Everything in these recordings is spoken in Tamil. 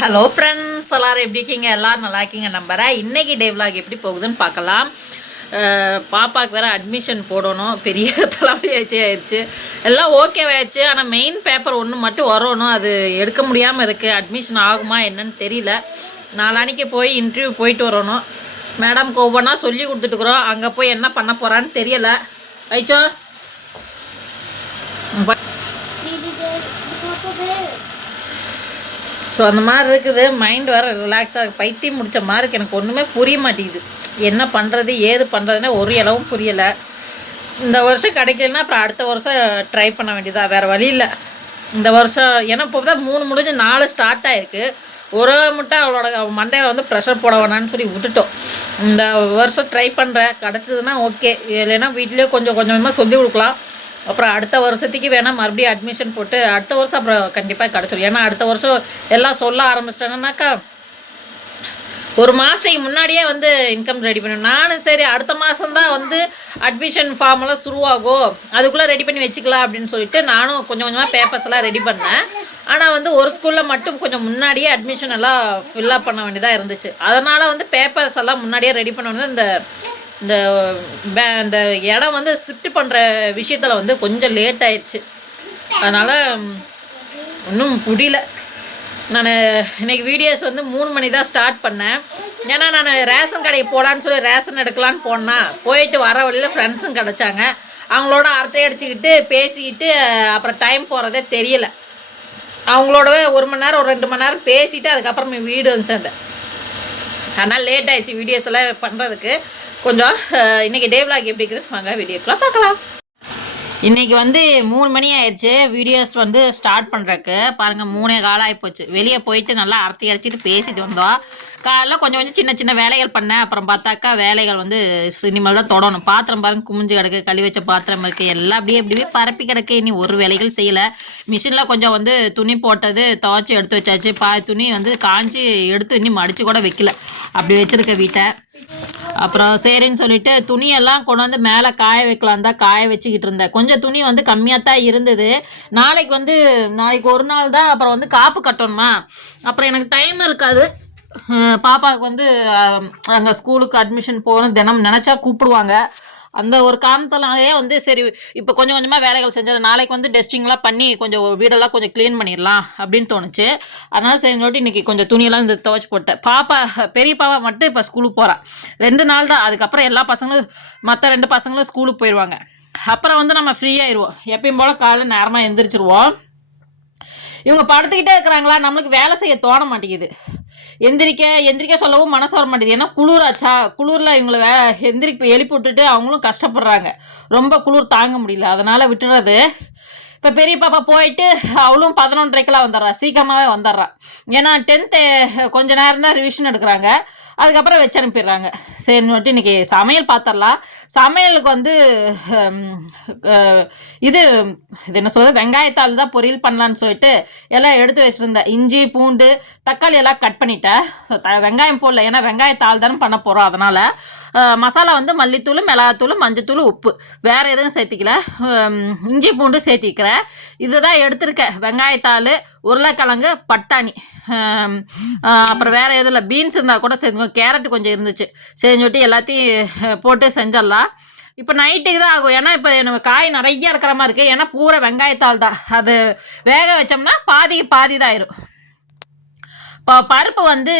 ஹலோ ஃப்ரெண்ட்ஸ் எல்லாரும் எப்படி இருக்கீங்க? எல்லோரும் நல்லா இருக்கீங்க நம்புகிறேன் இன்றைக்கி டே எப்படி போகுதுன்னு பார்க்கலாம். பாப்பாவுக்கு வேறு அட்மிஷன் போடணும். பெரிய தலைவலியாச்சு ஆயிடுச்சு எல்லாம் ஓகே ஆயிடுச்சு. ஆனால் மெயின் பேப்பர் ஒன்று மட்டும் வரணும். அது எடுக்க முடியாமல் இருக்குது அட்மிஷன் ஆகுமா என்னன்னு தெரியல. நாளான்னைக்கு போய் இன்டர்வியூ போயிட்டு வரணும். மேடம்க்கு ஒவ்வொன்றா சொல்லி கொடுத்துட்டுக்குறோம். அங்கே போய் என்ன பண்ண போகிறான்னு தெரியலை. ஐச்சோ. ஸோ அந்த மாதிரி இருக்குது. மைண்ட் வேறு ரிலாக்ஸாக பைத்தியம் முடித்த மாதிரி எனக்கு ஒன்றுமே புரிய மாட்டேங்குது. என்ன பண்ணுறது ஏது பண்ணுறதுன்னு ஒரு இளவும் புரியலை. இந்த வருஷம் கிடைக்கலன்னா அப்புறம் அடுத்த வருஷம் ட்ரை பண்ண வேண்டியதா? வேறு வழி இல்லை. இந்த வருஷம் ஏன்னா இப்போ தான் மூணு முடிஞ்சு நாலு ஸ்டார்ட் ஆகிருக்கு ஒரு முட்டை அவளோட மண்டையில் வந்து ப்ரெஷர் போட வேணான்னு சொல்லி விட்டுட்டோம். இந்த வருஷம் ட்ரை பண்ணுறேன் கிடச்சிதுன்னா ஓகே இல்லைன்னா வீட்லேயே கொஞ்சம் கொஞ்சமாக சொல்லி கொடுக்கலாம். அப்புறம் அடுத்த வருஷத்துக்கு வேணால் மறுபடியும் அட்மிஷன் போட்டு அடுத்த வருஷம் அப்புறம் கண்டிப்பாக கிடச்சிடும் ஏன்னா அடுத்த வருஷம் எல்லாம் சொல்ல ஆரம்பிச்சிட்டேன்னாக்கா ஒரு மாதத்துக்கு முன்னாடியே வந்து இன்கம் ரெடி பண்ணணும். நானும் சரி அடுத்த மாதம் தான் வந்து அட்மிஷன் ஃபார்ம் எல்லாம் சுருவாகும் அதுக்குள்ளே ரெடி பண்ணி வச்சுக்கலாம் அப்படின்னு சொல்லிட்டு நானும் கொஞ்சம் கொஞ்சமாக பேப்பர்ஸ் எல்லாம் ரெடி பண்ணேன். ஆனால் வந்து ஒரு ஸ்கூலில் மட்டும் கொஞ்சம் முன்னாடியே அட்மிஷன் எல்லாம் ஃபில்லப் பண்ண வேண்டியதாக இருந்துச்சு. அதனால் வந்து பேப்பர்ஸ் எல்லாம் முன்னாடியே ரெடி பண்ண வேண்டியது இந்த இந்த பே- இந்த இடம் வந்து ஷிஃப்ட் பண்ணுற விஷயத்தில் வந்து கொஞ்சம் லேட் ஆயிடுச்சு. அதனால் ஒன்றும் முடியல நான் இன்றைக்கி வீடியோஸ் வந்து மூணு மணி தான் ஸ்டார்ட் பண்ணேன். ஏன்னா நான் ரேஷன் கடைக்கு போகலான்னு சொல்லி ரேஷன் எடுக்கலான்னு போனேன் போயிட்டு வர வழியில் ஃப்ரெண்ட்ஸும் கிடச்சாங்க. அவங்களோட அரட்டை அடிச்சுக்கிட்டு பேசிக்கிட்டு அப்புறம் டைம் போகிறதே தெரியல. அவங்களோடவே ஒரு மணி நேரம் ஒரு ரெண்டு மணி நேரம் பேசிவிட்டு அதுக்கப்புறம் வீடு வந்து சேர்ந்தேன். அதனால் லேட் ஆயிடுச்சு வீடியோஸ் எல்லாம் பண்ணுறதுக்கு கொஞ்சம் இன்றைக்கி இன்னைக்கு டே விளாக் எப்படி இருக்குது? வாங்க வீடியோக்கெலாம் பார்க்கலாம். இன்னைக்கு வந்து மூணு மணி ஆயிடுச்சு. வீடியோஸ் வந்து ஸ்டார்ட் பண்ணுறக்கு பாருங்கள் மூணே காலம் ஆகிப்போச்சு வெளியே போயிட்டு நல்லா அரத்தி அரைச்சிட்டு பேசிட்டு வந்தோம். காலைல கொஞ்சம் கொஞ்சம் சின்ன சின்ன வேலைகள் பண்ணேன். அப்புறம் பார்த்தாக்கா வேலைகள் வந்து இனிமேல் தான் தொடணும். பாத்திரம் பாருங்க குமிஞ்சு கிடக்கு கழுவி வச்ச பாத்திரம் இருக்குது எல்லாம் அப்படியே அப்படியே பரப்பி கிடக்கு. இனி ஒரு வேலைகள் செய்யலை. மிஷினில் கொஞ்சம் வந்து துணி போட்டது துவைச்சி எடுத்து வச்சாச்சு. பா துணி வந்து காஞ்சி எடுத்து இன்னும் மடித்து கூட வைக்கல. அப்படி வச்சுருக்க வீட்டை. அப்புறம் சரின்னு சொல்லிட்டு துணியெல்லாம் கொண்டு வந்து மேலே காய வைக்கலாம் தான் காய வச்சுக்கிட்டு இருந்தேன். கொஞ்சம் துணி வந்து கம்மியாக தான் இருந்தது. நாளைக்கு வந்து நாளைக்கு ஒரு நாள் தான் அப்புறம் வந்து காப்பு கட்டணுமா? அப்புறம் எனக்கு டைம் இருக்காது. பாப்பாவுக்கு வந்து அங்கே ஸ்கூலுக்கு அட்மிஷன் போகணும் தினம் நினச்சா கூப்பிடுவாங்க. அந்த ஒரு காரணத்தினாலே வந்து சரி இப்போ கொஞ்சம் கொஞ்சமாக வேலைகள் செஞ்சது நாளைக்கு வந்து டெஸ்டிங்லாம் பண்ணி கொஞ்சம் வீடெல்லாம் கொஞ்சம் க்ளீன் பண்ணிடலாம் அப்படின்னு தோணுச்சு. அதனால் சரி நோட்டி இன்றைக்கி கொஞ்சம் துணியெல்லாம் இந்த துவைச்சி போட்டேன். பாப்பா பெரிய பாப்பா மட்டும் இப்போ ஸ்கூலுக்கு போகிறான் ரெண்டு நாள் தான். அதுக்கப்புறம் எல்லா பசங்களும் மற்ற ரெண்டு பசங்களும் ஸ்கூலுக்கு போயிடுவாங்க அப்புறம் வந்து நம்ம ஃப்ரீயாயிருவோம் எப்பயும் போல் காலையில் நேரமாக எந்திரிச்சிருவோம். இவங்க படுத்துக்கிட்டே இருக்கிறாங்களா? நம்மளுக்கு வேலை செய்ய தோண மாட்டேங்குது. எந்திரிக்க எந்திரிக்க சொல்லவும் மனசு வர மாட்டேங்குது. ஏன்னா குளிராச்சா? குளிரில் இவங்களை வே எந்திரிக்க எழுப்பி விட்டுட்டு அவங்களும் கஷ்டப்படுறாங்க. ரொம்ப குளிர் தாங்க முடியல. அதனால் விட்டுறது. இப்போ பெரிய பாப்பா போயிட்டு அவளும் பதினொன்றரைக்கெல்லாம் வந்துடுறா. சீக்கிரமாகவே வந்துடுறா. ஏன்னா டென்த்து கொஞ்ச நேரம் தான் ரிவிஷன் எடுக்கிறாங்க. அதுக்கப்புறம் வச்சு அனுப்பிடுறாங்க. சரின்னு வந்துட்டு இன்றைக்கி சமையல் பார்த்துடலாம் சமையலுக்கு வந்து இது இது என்ன சொல்கிறது வெங்காயத்தாள் தான் பொரியல் பண்ணலான்னு சொல்லிட்டு எல்லாம் எடுத்து வச்சுருந்தேன். இஞ்சி பூண்டு தக்காளி எல்லாம் கட் பண்ணிட்டேன். வெங்காயம் போடல. ஏன்னா வெங்காயத்தாள் தானே பண்ண போகிறோம் அதனால் மசாலா வந்து மல்லித்தூள் மிளகாத்தூள் மஞ்சத்தூள் உப்பு. வேறு எதுவும் சேர்த்திக்கல. இஞ்சி பூண்டு சேர்த்திக்கிறேன். இதுதான் எடுத்திருக்கேன். வெங்காயத்தாள் உருளைக்கிழங்கு பட்டாணி. அப்புறம் வேறு எதுவும் இல்லை. பீன்ஸ் இருந்தால் கூட சேர்த்துக்கோ. கேரட் கொஞ்சம் இருந்துச்சு. சரின்னு சொல்லிட்டு எல்லாத்தையும் போட்டு செஞ்சிடலாம். இப்போ நைட்டுக்கு தான் ஆகும். ஏன்னா இப்போ நம்ம காய் நிறைய இருக்கிற மாதிரி இருக்குது ஏன்னா பூரா வெங்காயத்தாள் தான். அது வேக வச்சோம்னா பாதிக்கு பாதி தான் ஆயிரும். இப்போ பருப்பு வந்து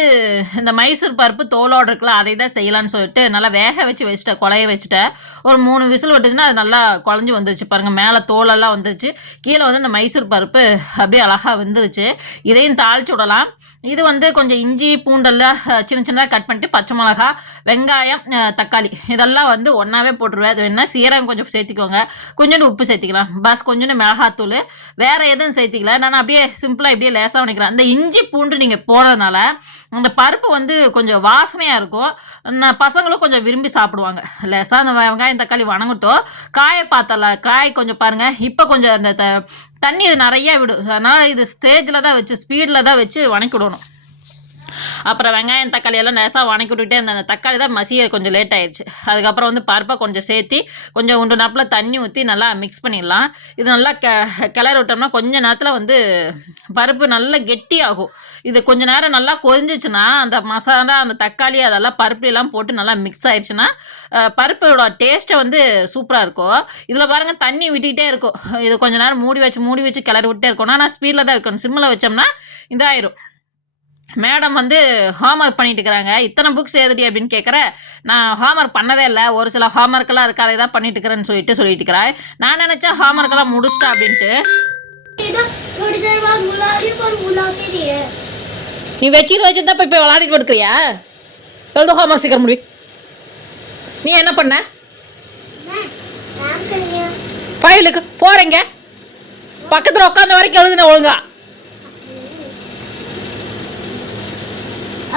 இந்த மைசூர் பருப்பு தோலோடு இருக்குல்ல அதை தான் செய்யலான்னு சொல்லிட்டு நல்லா வேக வச்சு வச்சுட்டேன். குழைய வச்சுட்டேன். ஒரு மூணு விசில் விட்டுச்சுன்னா அது நல்லா குழஞ்சி வந்துருச்சு. பாருங்கள் மேலே தோலெல்லாம் வந்துருச்சு. கீழே வந்து இந்த மைசூர் பருப்பு அப்படியே அழகாக வந்துருச்சு. இதையும் தாளிச்சு விடலாம். இது வந்து கொஞ்சம் இஞ்சி பூண்டெல்லாம் சின்ன சின்னதாக கட் பண்ணிட்டு பச்சை மிளகா வெங்காயம் தக்காளி. இதெல்லாம் வந்து ஒன்றாவே போட்டுருவேன். அது வேணால் சீரகம் கொஞ்சம் சேர்த்திக்கோங்க. கொஞ்சோண்டு உப்பு சேர்த்திக்கலாம். பஸ் கொஞ்சோண்டு மிளகாத்தூள். வேறு எதுவும் சேர்த்திக்கல. நான் அப்படியே சிம்பிளாக இப்படியே லேசாக பண்ணிக்கிறேன் அந்த இஞ்சி பூண்டு நீங்கள் போடுறதுனால அந்த பருப்பு வந்து கொஞ்சம் வாசனையாக இருக்கும். நான் பசங்களும் கொஞ்சம் விரும்பி சாப்பிடுவாங்க. லேசாக அந்த வெங்காயம் தக்காளி வணங்கட்டும். காயை பார்த்தலாம் காய் கொஞ்சம் பாருங்கள் இப்போ கொஞ்சம் அந்த த தண்ணி இது நிறைய விடும். அதனால் இது ஸ்டேஜில் தான் வச்சு ஸ்பீடில் தான் வச்சு வணக்கி விடணும் அப்புறம் வெங்காயம் தக்காளி எல்லாம் லேசாக வணக்கி விட்டுட்டே இருந்த அந்த தக்காளி தான் மசிய கொஞ்சம் லேட் ஆயிடுச்சு. அதுக்கப்புறம் வந்து பருப்பை கொஞ்சம் சேர்த்தி கொஞ்சம் உண்டு நாப்பில் தண்ணி ஊற்றி நல்லா மிக்ஸ் பண்ணிடலாம். இது நல்லா கெ கிளறி விட்டோம்னா கொஞ்ச நேரத்தில் வந்து பருப்பு நல்லா கெட்டியாகும். இது கொஞ்ச நேரம் நல்லா கொதிஞ்சிச்சுன்னா அந்த மசாலா அந்த தக்காளி அதெல்லாம் பருப்பு எல்லாம் போட்டு நல்லா மிக்ஸ் ஆயிடுச்சுன்னா பருப்போட டேஸ்ட்டை வந்து சூப்பராக இருக்கும். இதில் பாருங்கள் தண்ணி விட்டுக்கிட்டே இருக்கும். இது கொஞ்ச நேரம் மூடி வச்சு மூடி வச்சு கிளறி விட்டே இருக்கும். ஆனால் ஸ்பீடில் தான் இருக்கணும் சிம்மில் வச்சோம்னா இதாயிரும். மேடம் வந்து ஹோம்ஒர்க் பண்ணிட்டு இருக்கிறாங்க இத்தனை புக்ஸ் எதுடி அப்படின்னு கேட்குறேன் நான் ஹோம்ஒர்க் பண்ணவே இல்லை. ஒரு சில ஹோம்ஒர்க்கெல்லாம் இருக்கா. அதை தான் பண்ணிட்டு இருக்கிறேன்னு சொல்லிட்டு சொல்லிட்டு இருக்கிறேன் நான் நினச்சா ஹோம்ஒர்க்கெல்லாம் முடிச்சிட்டா அப்படின்ட்டு. நீ வச்சிட்டு வச்சிருந்தா இப்போ போய் விளாடிட்டு எடுக்கிறியா எவ்வளோ ஹோம்ஒர்க் சீக்கிரம் முடி. நீ என்ன பண்ண? ஃபைவ்லுக்கு போகிறேங்க பக்கத்தில் உட்காந்த வரைக்கும் எழுதுன ஒழுங்கா.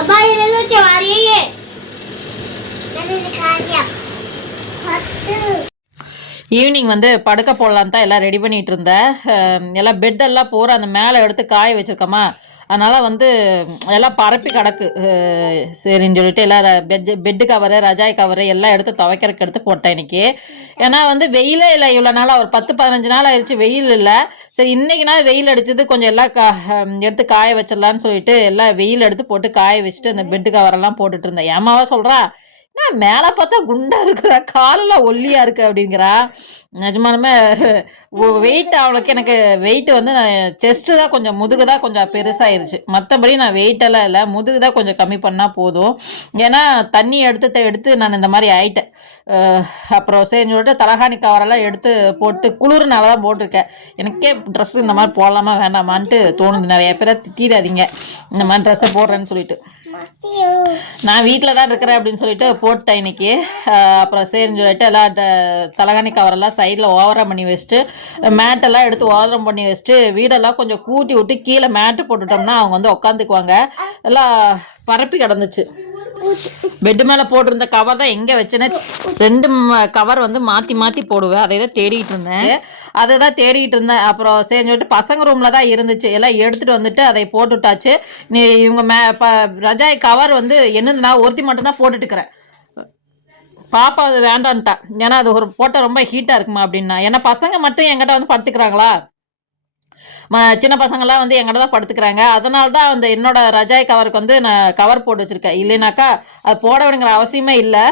അബായിരന്ന് ചെവാരിയേ ஈவினிங் வந்து படுக்க போடலான் தான் எல்லாம் ரெடி பண்ணிகிட்டு இருந்தேன். எல்லாம் பெட்டெல்லாம் பூரா அந்த மேலே எடுத்து காய வச்சுருக்கோமா அதனால் வந்து எல்லாம் பரப்பி கிடக்கு. சரின்னு சொல்லிட்டு எல்லாம் பெட் பெட்டு கவரு ரஜாய் கவரு எல்லாம் எடுத்து துவைக்கிறதுக்கு எடுத்து போட்டேன் இன்னைக்கு. ஏன்னா வந்து வெயிலே இல்லை இவ்வளோ நாளாக ஒரு பத்து பதினஞ்சு நாள் ஆயிடுச்சு வெயில் இல்லை. சரி இன்றைக்கினா வெயில் அடிச்சது கொஞ்சம் எல்லாம் கா எடுத்து காய வச்சிடலான்னு சொல்லிட்டு எல்லாம் வெயில் எடுத்து போட்டு காய வச்சுட்டு அந்த பெட்டு கவரெல்லாம் போட்டுட்டு இருந்தேன். ஏமாவா சொல்கிறா நான் மேலே பார்த்தா குண்டா இருக்கிறா காலில் ஒல்லியா இருக்கு அப்படிங்கிறா. நிஜமானுமே வெயிட் அவளுக்கு எனக்கு வெயிட் வந்து நான் செஸ்ட்டு தான் கொஞ்சம் முதுகு தான் கொஞ்சம் பெருசாயிருச்சு. மற்றபடி நான் வெயிட்டெல்லாம் இல்லை முதுகு தான் கொஞ்சம் கம்மி பண்ணால் போதும். ஏன்னா தண்ணி எடுத்து எடுத்து நான் இந்த மாதிரி ஆயிட்டேன். அப்புறம் சரி சொல்லிட்டு தலகாணி கவரெல்லாம் எடுத்து போட்டு குளிர்னால தான் போட்டிருக்கேன். எனக்கே ட்ரெஸ் இந்த மாதிரி போடலாமா வேண்டாமான்ட்டு தோணுது. நிறைய பேரை திட்டிடாதீங்க. இந்த மாதிரி ட்ரெஸ்ஸை போடுறேன்னு சொல்லிட்டு. நான் வீட்டில் தான் இருக்கிறேன் அப்படின்னு சொல்லிட்டு போட்டேன் இன்னைக்கு. அப்புறம் சரின்னு சொல்லிட்டு எல்லாம் ட- தலகாணி கவரெல்லாம் சைடில் ஓவரம் பண்ணி வச்சுட்டு மேட்டெல்லாம் எடுத்து ஓவரம் பண்ணி வச்சுட்டு வீடெல்லாம் கொஞ்சம் கூட்டி விட்டு கீழே மேட்டு போட்டுட்டோம்னா அவங்க வந்து உட்காந்துக்குவாங்க எல்லாம் பரப்பி கிடந்துச்சு. பெட்டு மேலே போட்டிருந்த கவர் தான் எங்கே வச்சேன்னு ரெண்டு கவர் வந்து மாற்றி மாற்றி போடுவேன். அதை தான் தேடிட்டு இருந்தேன். அதை தான் தேடிட்டு இருந்தேன். அப்புறம் சரி சொல்லிட்டு பசங்க ரூமில் தான் இருந்துச்சு. எல்லாம் எடுத்துகிட்டு வந்துட்டு அதை போட்டுட்டாச்சு. நீ இவங்க மே ப ரஜாய் கவர் வந்து என்னது நான் ஒருத்தி மட்டும்தான் போட்டுட்டுக்கிறேன் பாப்பா அது வேண்டான்ட்டா. ஏன்னா அது ஒரு போட்டால் ரொம்ப ஹீட்டாக இருக்குமா அப்படின்னா. ஏன்னா பசங்க மட்டும் என்கிட்ட வந்து படுத்துக்கிறாங்களா? ம சின்ன பசங்கள்லாம் வந்து எங்கிட்ட தான் படுத்துக்கிறாங்க. அதனால தான் அந்த என்னோட ரஜாய் கவருக்கு வந்து நான் கவர் போட்டு வச்சுருக்கேன். இல்லைனாக்கா அது போட வேணுங்கிற அவசியமே இல்லை.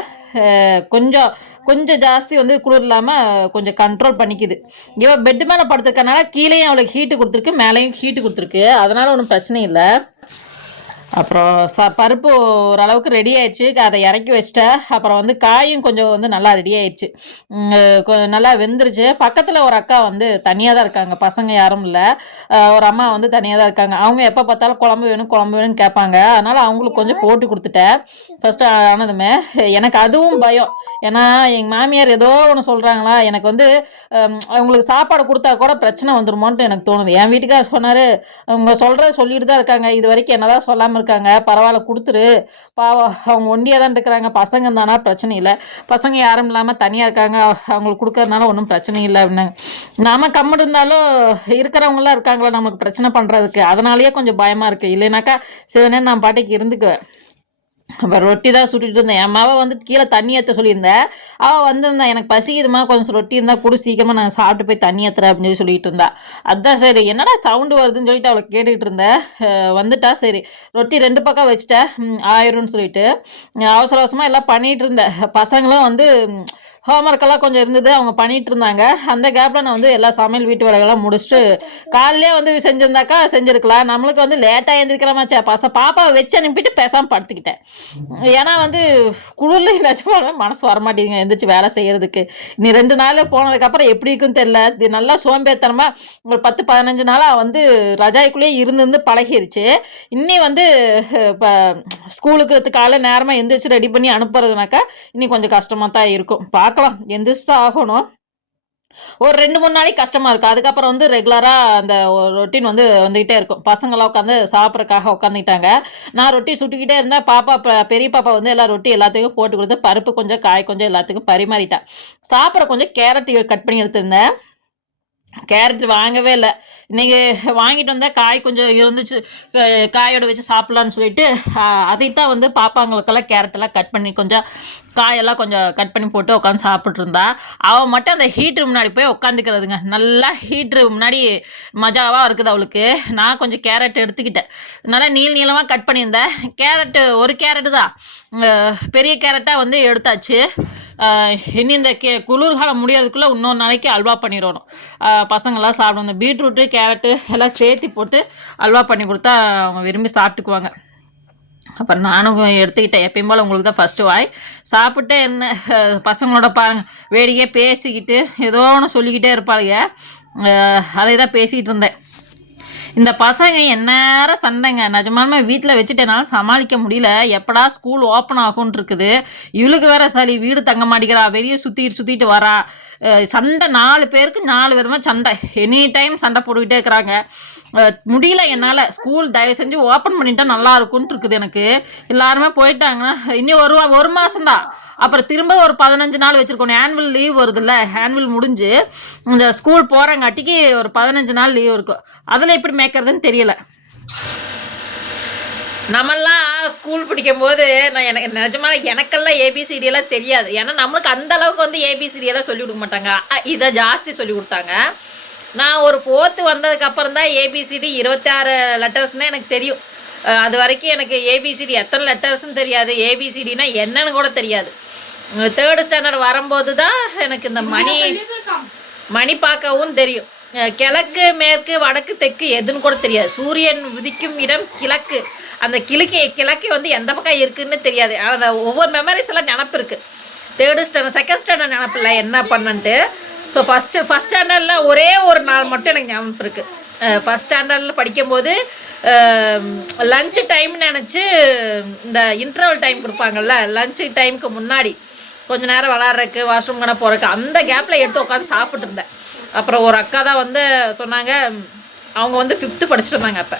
கொஞ்சம் கொஞ்சம் ஜாஸ்தி வந்து குளிர் இல்லாமல் கொஞ்சம் கண்ட்ரோல் பண்ணிக்குது. இவள் பெட்டு மேலே படுத்துருக்கனால கீழேயும் அவளுக்கு ஹீட்டு கொடுத்துருக்கு மேலேயும் ஹீட்டு கொடுத்துருக்கு. அதனால் ஒன்றும் பிரச்சனை இல்லை. அப்புறம் ச பருப்பு ஓரளவுக்கு ரெடி ஆயிடுச்சு. அதை இறக்கி வச்சிட்டேன். அப்புறம் வந்து காயும் கொஞ்சம் வந்து நல்லா ரெடி ஆயிடுச்சு. கொ- நல்லா வெந்துருச்சு. பக்கத்தில் ஒரு அக்கா வந்து தனியாக தான் இருக்காங்க. பசங்க யாரும் இல்லை. ஒரு அம்மா வந்து தனியாக தான் இருக்காங்க. அவங்க எப்போ பார்த்தாலும் குழம்பு வேணும் குழம்பு வேணும்னு கேட்பாங்க. அதனால் அவங்களுக்கு கொஞ்சம் போட்டு கொடுத்துட்டேன். ஃபஸ்ட்டு ஆனதுமே எனக்கு அதுவும் பயம். ஏன்னா எங்கள் மாமியார் ஏதோ ஒன்று சொல்கிறாங்களா எனக்கு வந்து அவங்களுக்கு சாப்பாடு கொடுத்தா கூட பிரச்சனை வந்துருமோன்ட்டு எனக்கு தோணுது. என் வீட்டுக்கார் சொன்னார் அவங்க சொல்கிறத சொல்லிட்டு தான் இருக்காங்க. இது வரைக்கும் என்னதான் சொல்லாமல் இருக்காங்க. பரவாயில்ல கொடுத்துரு. பாவம் அவங்க ஒண்டியாக தான் இருக்கிறாங்க. பசங்க தானா பிரச்சனை இல்லை. பசங்க யாரும் இல்லாமல் தனியாக இருக்காங்க. அவங்களுக்கு கொடுக்கறதுனால ஒன்றும் பிரச்சனை இல்லை அப்படின்னாங்க நாம கம்முடு இருந்தாலும் இருக்கிறவங்களாம் இருக்காங்களா? நமக்கு பிரச்சனை பண்ணுறதுக்கு அதனாலேயே கொஞ்சம் பயமாக இருக்குது இல்லைனாக்கா சிவனே நான் பாட்டுக்கு இருந்துக்குவேன். அப்போ ரொட்டி தான் சுட்டுட்டு இருந்தேன். என் மாவை வந்து கீழே தண்ணி ஏற்ற சொல்லியிருந்தேன் அவள் வந்திருந்தா எனக்கு பசிக்குதுமா கொஞ்சம் ரொட்டி இருந்தால் கூட சீக்கிரமாக நான் சாப்பிட்டு போய் தண்ணி ஏற்றுறேன் அப்படின்னு சொல்லி சொல்லிட்டு இருந்தா. அதான் சரி என்னடா சவுண்டு வருதுன்னு சொல்லிட்டு அவளை கேட்டுக்கிட்டு இருந்தேன் வந்துட்டா சரி. ரொட்டி ரெண்டு பக்கம் வச்சுட்டேன் ஆயிரும்னு சொல்லிட்டு. அவசர அவசரமாக எல்லாம் பண்ணிகிட்டு இருந்தேன். பசங்களும் வந்து ஹோம்ஒர்க்கெல்லாம் கொஞ்சம் இருந்தது அவங்க பண்ணிட்டு இருந்தாங்க. அந்த கேப்பில் நான் வந்து எல்லா சமையல் வீட்டு வேலைகள்லாம் முடிச்சுட்டு காலையிலே வந்து செஞ்சிருந்தாக்கா செஞ்சுருக்கலாம். நம்மளுக்கு வந்து லேட்டாக எழுந்திருக்கிறமாச்சா பச பாப்பாவை வச்சு அனுப்பிட்டு பேசாமல் படுத்துக்கிட்டேன். ஏன்னா வந்து குளிரில் நிஜமாலுமே மனசு வரமாட்டேங்குங்க எந்திரிச்சு வேலை செய்கிறதுக்கு நீ ரெண்டு நாள் போனதுக்கப்புறம் எப்படி இருக்குன்னு தெரில இது நல்லா சோம்பேத்தனமாக ஒரு பத்து பதினஞ்சு நாளாக வந்து ரஜாய்க்குள்ளேயே இருந்து பழகிருச்சு. இன்னி வந்து இப்போ ஸ்கூலுக்கு காலை நேரமாக எந்திரிச்சு ரெடி பண்ணி அனுப்புறதுனாக்கா இன்னி கொஞ்சம் கஷ்டமாக தான் இருக்கும் பார்க்கலாம். எந்திரிச்சு ஆகணும். ஒரு ரெண்டு மூணு நாளைக்கு கஷ்டமாக இருக்கும் அதுக்கப்புறம் வந்து ரெகுலராக அந்த ரொட்டீன் வந்து வந்துக்கிட்டே இருக்கும். பசங்களாம் உட்காந்து சாப்பிட்றதுக்காக உட்காந்துக்கிட்டாங்க நான் ரொட்டி சுட்டுக்கிட்டே இருந்தேன். பாப்பா பெரிய பாப்பா வந்து எல்லா ரொட்டி எல்லாத்துக்கும் போட்டு கொடுத்து பருப்பு கொஞ்சம் காய் கொஞ்சம் எல்லாத்துக்கும் பரிமாறிட்டேன் சாப்பிட்ற கொஞ்சம் கேரட் கட் பண்ணி எடுத்திருந்தேன். கேரட் வாங்கவே இல்லை. இன்னைக்கு வாங்கிட்டு வந்தால் காய் கொஞ்சம் இருந்துச்சு. காயோடு காயோட வச்சு சாப்பிட்லான்னு சொல்லிட்டு அதைத்தான் வந்து பாப்பாங்களுக்கெல்லாம் கேரட்டெல்லாம் கட் பண்ணி கொஞ்சம் காயெல்லாம் கொஞ்சம் கட் பண்ணி போட்டு உட்காந்து சாப்பிட்ருந்தா அவள் மட்டும் அந்த ஹீட்ரு முன்னாடி போய் உட்காந்துக்கிறதுங்க நல்லா ஹீட்ரு முன்னாடி மஜாவாக இருக்குது அவளுக்கு. நான் கொஞ்சம் கேரட் எடுத்துக்கிட்டேன். நல்லா நீள நீளமாக கட் பண்ணியிருந்தேன். கேரட்டு ஒரு கேரட்டு தான். பெரிய கேரட்டாக வந்து எடுத்தாச்சு. இனி இந்த கே குளிர்காலம் முடியறதுக்குள்ளே இன்னொரு நாளைக்கு அல்வா பண்ணிடணும். பசங்களாம் சாப்பிடும் இந்த பீட்ரூட்டு கேரட்டு எல்லாம் சேர்த்து போட்டு அல்வா பண்ணி கொடுத்தா அவங்க விரும்பி சாப்பிட்டுக்குவாங்க. அப்புறம் நானும் எடுத்துக்கிட்டேன். எப்பயும் போல் உங்களுக்கு தான் ஃபஸ்ட்டு வாய். சாப்பிட்டு என்ன பசங்களோட பாருங்க வேடிக்கையாக பேசிக்கிட்டு ஏதோ ஒன்று சொல்லிக்கிட்டே இருப்பாளுங்க. அதை தான் பேசிகிட்டு இருந்தேன். இந்த பசங்க எந்நேரம் சண்டைங்க. நிஜமாலுமே வீட்டில் வச்சுட்டேனாலும் சமாளிக்க முடியல. எப்படா ஸ்கூல் ஓப்பன் ஆகும்னு இருக்குது. இவளுக்கு வேற சளி வீடு தங்க மாட்டேங்கிறா. வெளியே சுற்றிட்டு சுற்றிட்டு வரா. சண்டை நாலு பேருக்கு நாலு விதமாக சண்டை. எனி டைம் சண்டை போட்டுக்கிட்டே இருக்கிறாங்க. முடியல என்னால். ஸ்கூல் தயவு செஞ்சு ஓப்பன் பண்ணிட்டா நல்லா இருக்கும்னு இருக்குது எனக்கு. எல்லாருமே போயிட்டாங்கன்னா இன்னும் ஒரு ஒரு மாதம்தான் அப்புறம் திரும்ப ஒரு பதினஞ்சு நாள் வச்சுருக்கோம் ஆனுவல் லீவ் வருதுல்ல ஆனுவல் முடிஞ்சு இந்த ஸ்கூல் போகிறங்காட்டிக்கு ஒரு பதினஞ்சு நாள் லீவ் இருக்கும் அதில் எப்படி மேய்க்கிறதுன்னு தெரியல. நம்மெல்லாம் ஸ்கூல் படிக்கும்போது நான் எனக்கு நிஜமாக எனக்கெல்லாம் ஏபிசிடியெல்லாம் தெரியாது. ஏன்னா நம்மளுக்கு அந்த அளவுக்கு வந்து ஏபிசிடியெல்லாம் சொல்லி கொடுக்க மாட்டாங்க. இதை ஜாஸ்தி சொல்லி கொடுத்தாங்க. நான் ஒரு ஃபோர்த்து வந்ததுக்கு அப்புறம் தான் ஏபிசிடி இருபத்தாறு லெட்டர்ஸ்னு எனக்கு தெரியும். அது வரைக்கும் எனக்கு ஏபிசிடி எத்தனை லெட்டர்ஸ்னு தெரியாது. ஏபிசிடினா என்னன்னு கூட தெரியாது. தேர்டு ஸ்டாண்டர்ட் வரும்போது தான் எனக்கு இந்த மணி மணி பார்க்கவும் தெரியும். கிழக்கு மேற்கு வடக்கு தெற்கு எதுன்னு கூட தெரியாது. சூரியன் உதிக்கும் இடம் கிழக்கு. அந்த கிழக்கு கிழக்கு வந்து எந்த பக்கம் இருக்குன்னு தெரியாது. அந்த ஒவ்வொரு மெமரிஸ் எல்லாம் நினப்பு இருக்கு. தேர்டு ஸ்டாண்டர்ட் செகண்ட் ஸ்டாண்டர்ட் நினப்பு இல்லை என்ன பண்ணன்ட்டு. ஸோ ஃபஸ்ட்டு ஃபஸ்ட் ஸ்டாண்டர்டில் ஒரே ஒரு நாள் மட்டும் எனக்கு ஞாபகம் இருக்குது ஃபஸ்ட் ஸ்டாண்டர்டில் படிக்கும்போது லஞ்சு டைம் நினச்சி இந்த இன்டர்வல் டைம் கொடுப்பாங்கல்ல லஞ்சு டைமுக்கு முன்னாடி கொஞ்ச நேரம் விளாட்றக்கு வாஷ்ரூம் கணக்கு போகிறதுக்கு அந்த கேப்பில் எடுத்து உட்காந்து சாப்பிட்டு இருந்தேன். அப்புறம் ஒரு அக்கா தான் வந்து சொன்னாங்க அவங்க வந்து ஃபிஃப்த்து படிச்சுட்டு இருந்தாங்க அப்போ.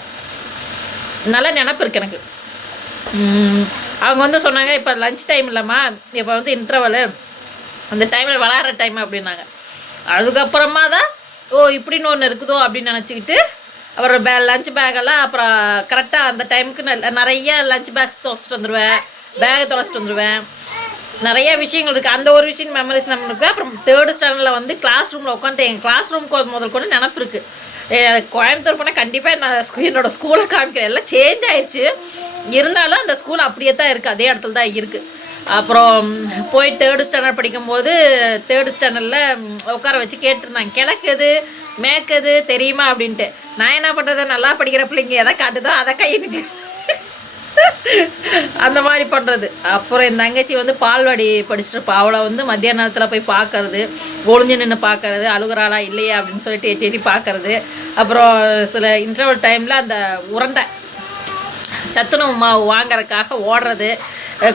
நல்லா நினப்பு இருக்கு எனக்கு. அவங்க வந்து சொன்னாங்க இப்போ லஞ்ச் டைம் இல்லைம்மா இப்போ வந்து இன்டர்வலு அந்த டைமில் விளாட்ற டைம் அப்படின்னாங்க. அதுக்கப்புறமா தான் ஓ இப்படின்னு ஒன்று இருக்குதோ அப்படின்னு நினச்சிக்கிட்டு அப்புறம் பே லஞ்ச் பேக்கெல்லாம் அப்புறம் கரெக்டாக அந்த டைமுக்கு ந- நிறைய லஞ்ச் பேக்ஸ் தொலைச்சிட்டு வந்துடுவேன் பேகை தொலைச்சிட்டு வந்துடுவேன் நிறைய விஷயங்கள் இருக்குது அந்த ஒரு விஷயம் மெமரிஸ் நம்மளுக்கு அப்புறம் தேர்டு ஸ்டாண்டர்டில் வந்து கிளாஸ் ரூமில் உட்காந்து எங்கள் கிளாஸ் ரூம் முதல் கூட நினப்பு இருக்குது கோயம்புத்தூர் போனால் கண்டிப்பாக நான் என்னோடய என்னோட ஸ்கூலை காமிக்கிறேன் எல்லாம் சேஞ்ச் ஆயிடுச்சு இருந்தாலும் அந்த ஸ்கூல் அப்படியே தான் இருக்குது அதே இடத்துல தான் இருக்குது அப்புறம் போய் தேர்டு ஸ்டாண்டர்ட் படிக்கும்போது தேர்டு ஸ்டாண்டர்டில் உட்கார வச்சு கேட்டிருந்தாங்க. கிழக்குது மேற்குது தெரியுமா? அப்படின்ட்டு. நான் என்ன பண்ணுறது நல்லா படிக்கிற பிள்ளைங்க எதை காட்டுதோ அதை கையிட்டு அந்த மாதிரி பண்ணுறது அப்புறம் என் தங்கச்சி வந்து பால்வாடி படிச்சுட்டு இருப்பா. அவளை வந்து மத்திய நேரத்தில் போய் பார்க்கறது ஒளிஞ்சு நின்று பார்க்கறது அழுகுறாளா இல்லையா அப்படின்னு சொல்லிட்டு எட்டி எட்டி பார்க்கறது. அப்புறம் சில இன்டர்வல் டைமில் அந்த உருண்டை சத்துணவு மாவு வாங்குறதுக்காக ஓடுறது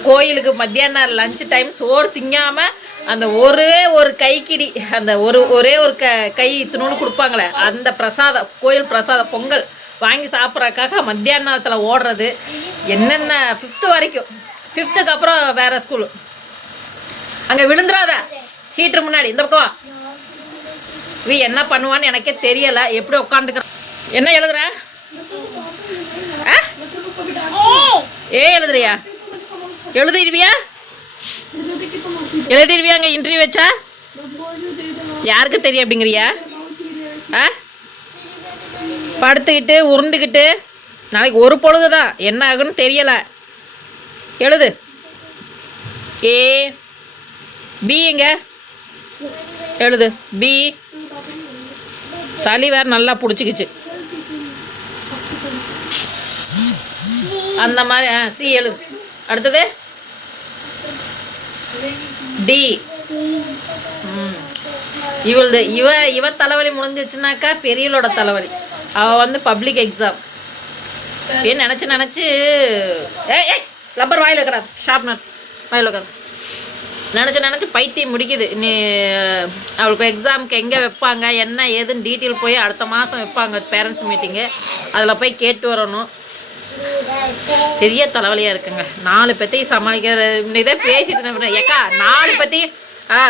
கோயிலுக்கு மத்தியான லஞ்ச் டைம் சோறு திங்காமல் அந்த ஒரே ஒரு கைக்கிடி அந்த ஒரு ஒரே ஒரு க கை இத்தினோடு கொடுப்பாங்களே அந்த பிரசாதம் கோயில் பிரசாதம் பொங்கல் வாங்கி சாப்பிட்றதுக்காக மத்தியான நேரத்தில் ஓடுறது என்னென்ன ஃபிஃப்த்து வரைக்கும். ஃபிஃப்த்துக்கு அப்புறம் வேறு ஸ்கூலு அங்கே விழுந்துடாத ஹீட்ரு முன்னாடி இந்த பக்கம் வா. இவ என்ன பண்ணுவான்னு எனக்கே தெரியலை. எப்படி உட்காந்துக்கிறான் என்ன எழுதுற? ஆ ஏ எழுதுறியா? எழுதிடுவியா? எழுதிடுவியா அங்கே இன்டர்வியூ வச்சா? யாருக்கு தெரியும் அப்படிங்கிறியா? ஆ? படுத்துக்கிட்டு உருண்டுக்கிட்டு நாளைக்கு ஒரு பொழுது தான் என்ன ஆகுன்னு தெரியலை. எழுது. ஏ பி எங்க? எழுது. பி. சளி வேறு நல்லா பிடிச்சிக்கிச்சு. அந்த மாதிரி ஆ சி எழுது. அடுத்தது? டி. ம். இவளது இவ இவ தலைவலி முடிஞ்சிச்சுனாக்கா பெரியவளோட தலைவலி. அவள் வந்து பப்ளிக் எக்ஸாம் ஏன் நினச்சி நினச்சி ஏ ஏய் ரப்பர் வாயில் வைக்கிறார் ஷார்ப்னர் வாயில் வைக்கிறார் நினச்சி நினச்சி பைத்தியம் முடிக்குது. நீ அவளுக்கு எக்ஸாமுக்கு எங்கே வைப்பாங்க என்ன ஏதுன்னு டீட்டெயில் போய் அடுத்த மாதம் வைப்பாங்க பேரண்ட்ஸ் மீட்டிங்கு அதில் போய் கேட்டு வரணும். பெரிய தலைவலியாக இருக்குங்க. நாலு பேத்தையும் சமாளிக்கிற இதே பேசிட்டு இருந்தேன். ஏக்கா நாலு பேத்தையும் ஆ.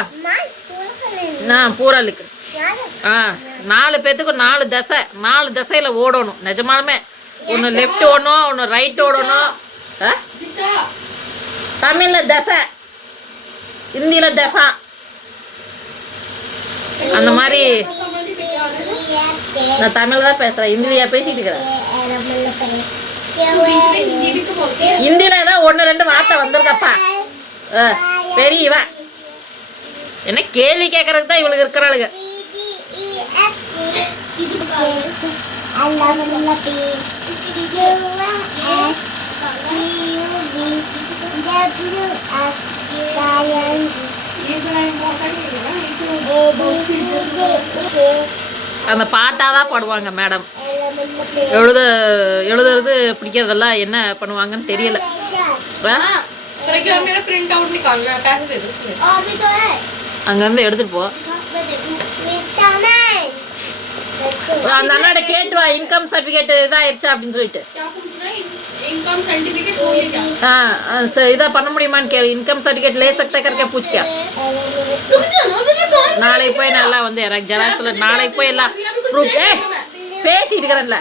நான் பூராளுக்கு யாரு ஆ நாலு பேத்துக்கு நாலு தசை. நாலு தசையில் ஓடணும். நிஜமாலுமே. ஒன்று லெஃப்ட் ஓடணும் ஒன்று ரைட் ஓடணும். தமிழில் தசை. ஹிந்தியில் தசா. அந்த மாதிரி நான் தமிழ் தான் பேசுகிறேன் ஹிந்திலையா பேசிட்டு இருக்கிறேன்? ஹிந்தியில் தான் ஒன்று ரெண்டு வார்த்தை வந்திருக்கப்பா. ஆ, பெரியவா என்ன கேள்வி கேட்கறதுக்கு தான் இவளுக்கு இருக்கிறாளுங்க. அந்த பாட்டாக தான் பாடுவாங்க மேடம் எழுத எழுதுறது பிடிக்கிறதெல்லாம் என்ன பண்ணுவாங்கன்னு தெரியல. அங்கேருந்து எடுத்துட்டு போ. அந்த அண்ணாட கேட்டு வா இன்கம் சர்டிஃபிகேட் இதாகிடுச்சு அப்படின்னு சொல்லிட்டு. ஆ சரி இதை பண்ண முடியுமான்னு கேளு. இன்கம் சர்டிஃபிகேட் லே சக்தா கற்க பூச்சிக்கா. நாளைக்கு போய் நல்லா வந்து எனக்கு ஜெராக்ஸில் நாளைக்கு போய் எல்லாம் ப்ரூஃப் ஏ பேசிட்டு இருக்கிறேன்ல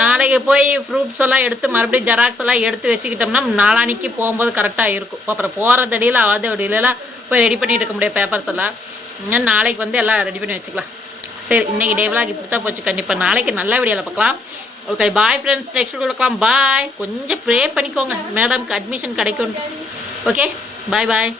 நாளைக்கு போய் ஃப்ரூட்ஸ் எல்லாம் எடுத்து மறுபடியும் ஜெராக்ஸ் எல்லாம் எடுத்து வச்சுக்கிட்டோம்னா நாளானிக்கு போகும்போது கரெக்டாக இருக்கும். அப்புறம் போகிற தடியில் ஆகாத வழியிலலாம் போய் ரெடி பண்ணிட்டு இருக்க முடியாது பேப்பர்ஸ் எல்லாம். இன்னும் நாளைக்கு வந்து எல்லாம் ரெடி பண்ணி வச்சுக்கலாம். சரி இன்னைக்கு டே விலாக் இப்படி தான் போச்சு. கண்டிப்பாக நாளைக்கு நல்ல வீடியோவில் பார்க்கலாம். ஓகே பாய் ஃப்ரெண்ட்ஸ் நெக்ஸ்ட் கொடுக்கலாம் பாய் கொஞ்சம் ப்ரே பண்ணிக்கோங்க. மேடம்க்கு அட்மிஷன் கிடைக்கும் ஓகே பாய் பாய்